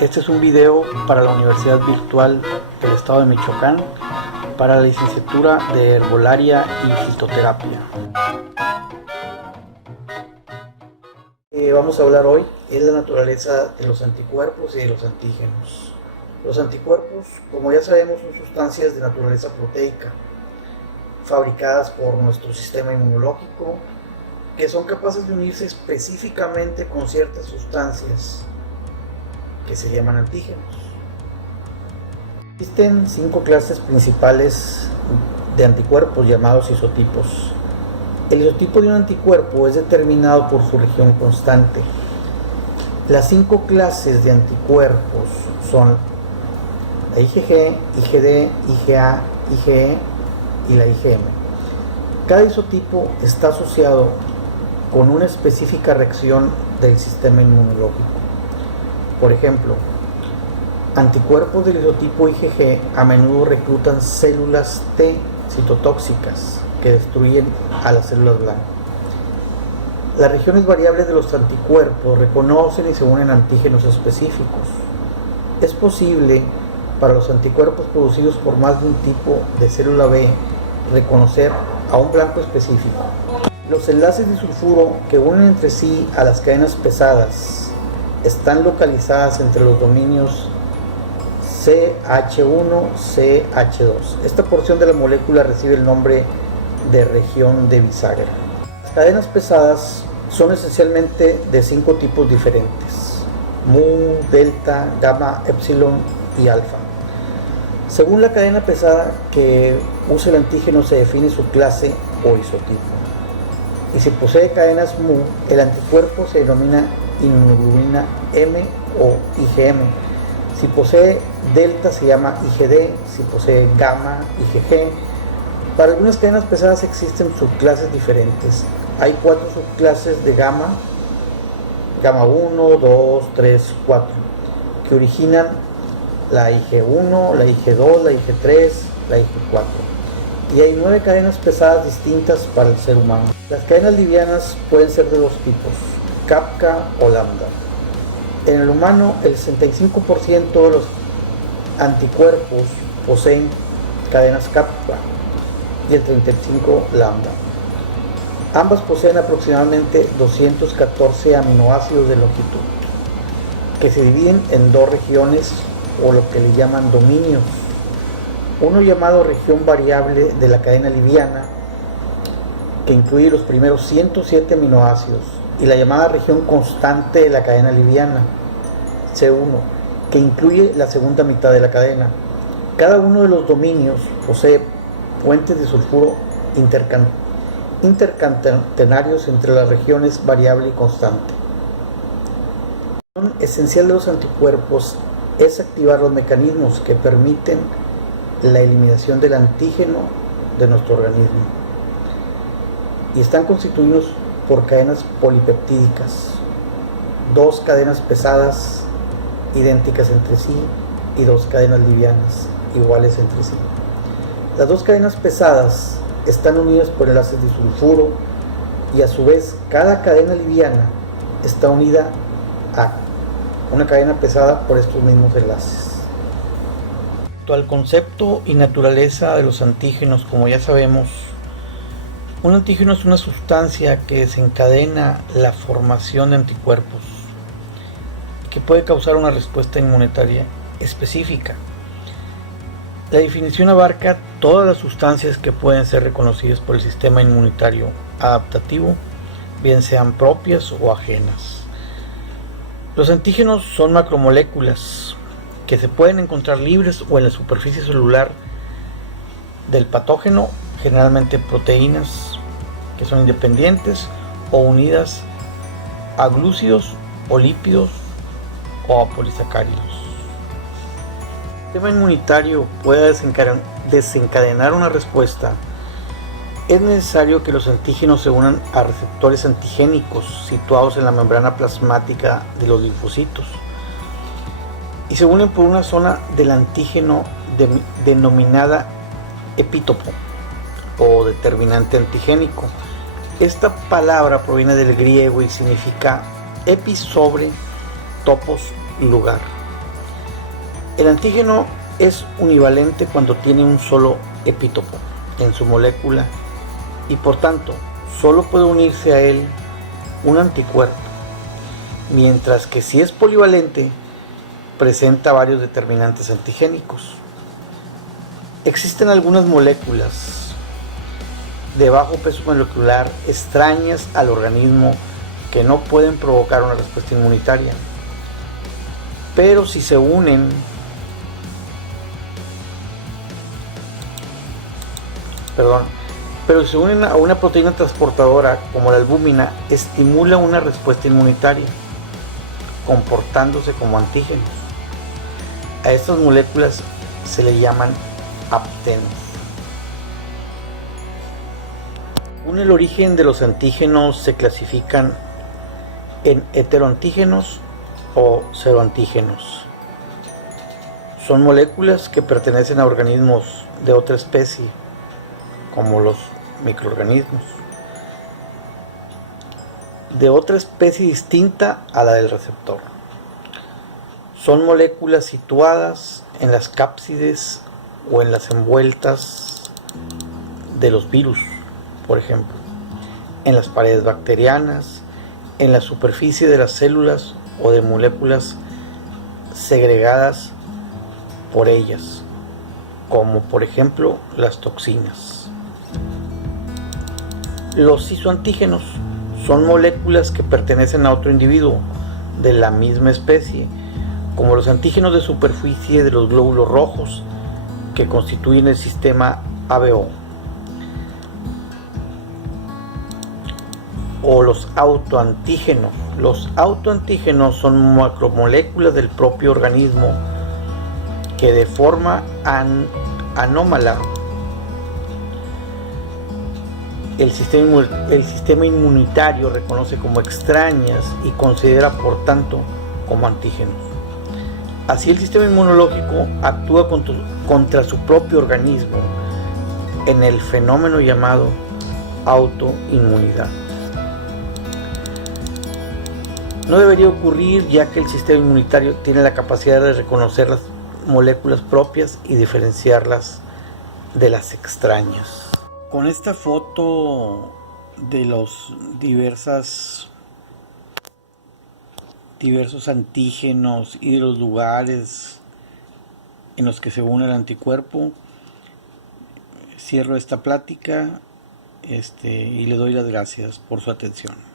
Este es un video para la Universidad Virtual del Estado de Michoacán para la licenciatura de Herbolaria y Fitoterapia. Vamos a hablar hoy de la naturaleza de los anticuerpos y de los antígenos. Los anticuerpos, como ya sabemos, son sustancias de naturaleza proteica, fabricadas por nuestro sistema inmunológico, que son capaces de unirse específicamente con ciertas sustancias que se llaman antígenos. Existen 5 clases principales de anticuerpos llamados isotipos. El isotipo de un anticuerpo es determinado por su región constante. Las 5 clases de anticuerpos son la IgG, IgD, IgA, IgE y la IgM. Cada isotipo está asociado con una específica reacción del sistema inmunológico. Por ejemplo, anticuerpos del isotipo IgG a menudo reclutan células T citotóxicas que destruyen a las células blancas. Las regiones variables de los anticuerpos reconocen y se unen antígenos específicos. Es posible para los anticuerpos producidos por más de un tipo de célula B reconocer a un blanco específico. Los enlaces de sulfuro que unen entre sí a las cadenas pesadas están localizadas entre los dominios CH1, CH2. Esta porción de la molécula recibe el nombre de región de bisagra. Las cadenas pesadas son esencialmente de 5 tipos diferentes: mu, delta, gamma, epsilon y alfa. Según la cadena pesada que usa el antígeno se define su clase o isotipo. Y si posee cadenas mu, el anticuerpo se denomina inmunoglobulina M o IgM. Si posee delta se llama IgD, si posee gamma, IgG. Para algunas cadenas pesadas existen subclases diferentes. Hay 4 subclases de gamma 1, 2, 3, 4, que originan la Ig1, la Ig2, la Ig3, la Ig4. Y hay 9 cadenas pesadas distintas para el ser humano. Las cadenas livianas pueden ser de 2 tipos: kappa o lambda. En el humano, el 65% de los anticuerpos poseen cadenas kappa y el 35% lambda. Ambas poseen aproximadamente 214 aminoácidos de longitud, que se dividen en 2 regiones o lo que le llaman dominios. Uno llamado región variable de la cadena liviana, que incluye los primeros 107 aminoácidos, y la llamada región constante de la cadena liviana, C1, que incluye la segunda mitad de la cadena. Cada uno de los dominios posee puentes de sulfuro intercatenarios entre las regiones variable y constante. La función esencial de los anticuerpos es activar los mecanismos que permiten la eliminación del antígeno de nuestro organismo, y están constituidos por cadenas polipeptídicas, 2 cadenas pesadas idénticas entre sí y 2 cadenas livianas iguales entre sí. Las 2 cadenas pesadas están unidas por enlaces de sulfuro, y a su vez cada cadena liviana está unida a una cadena pesada por estos mismos enlaces. Al concepto y naturaleza de los antígenos, como ya sabemos, un antígeno es una sustancia que desencadena la formación de anticuerpos, que puede causar una respuesta inmunitaria específica. La definición abarca todas las sustancias que pueden ser reconocidas por el sistema inmunitario adaptativo, bien sean propias o ajenas. Los antígenos son macromoléculas que se pueden encontrar libres o en la superficie celular del patógeno, generalmente proteínas que son independientes o unidas a glúcidos o lípidos o a polisacáridos. El sistema inmunitario pueda desencadenar una respuesta. Es necesario que los antígenos se unan a receptores antigénicos situados en la membrana plasmática de los linfocitos y se unen por una zona del antígeno denominada epítopo o determinante antigénico. Esta palabra proviene del griego y significa epi sobre topos lugar. El antígeno es univalente cuando tiene un solo epítopo en su molécula y por tanto solo puede unirse a él un anticuerpo, mientras que si es polivalente presenta varios determinantes antigénicos. Existen algunas moléculas de bajo peso molecular extrañas al organismo que no pueden provocar una respuesta inmunitaria, pero si se unen a una proteína transportadora como la albúmina, estimula una respuesta inmunitaria, comportándose como antígenos. A estas moléculas se le llaman aptenos. Según el origen de los antígenos se clasifican en heteroantígenos o ceroantígenos. Son moléculas que pertenecen a organismos de otra especie, como los microorganismos, de otra especie distinta a la del receptor. Son moléculas situadas en las cápsides o en las envueltas de los virus, por ejemplo, en las paredes bacterianas, en la superficie de las células o de moléculas segregadas por ellas, como por ejemplo las toxinas. Los isoantígenos son moléculas que pertenecen a otro individuo de la misma especie, como los antígenos de superficie de los glóbulos rojos que constituyen el sistema ABO, o los autoantígenos. Los autoantígenos son macromoléculas del propio organismo que de forma anómala el sistema inmunitario reconoce como extrañas y considera por tanto como antígenos. Así el sistema inmunológico actúa contra su propio organismo en el fenómeno llamado autoinmunidad. No debería ocurrir, ya que el sistema inmunitario tiene la capacidad de reconocer las moléculas propias y diferenciarlas de las extrañas. Con esta foto de los diversos antígenos y de los lugares en los que se une el anticuerpo, cierro esta plática y le doy las gracias por su atención.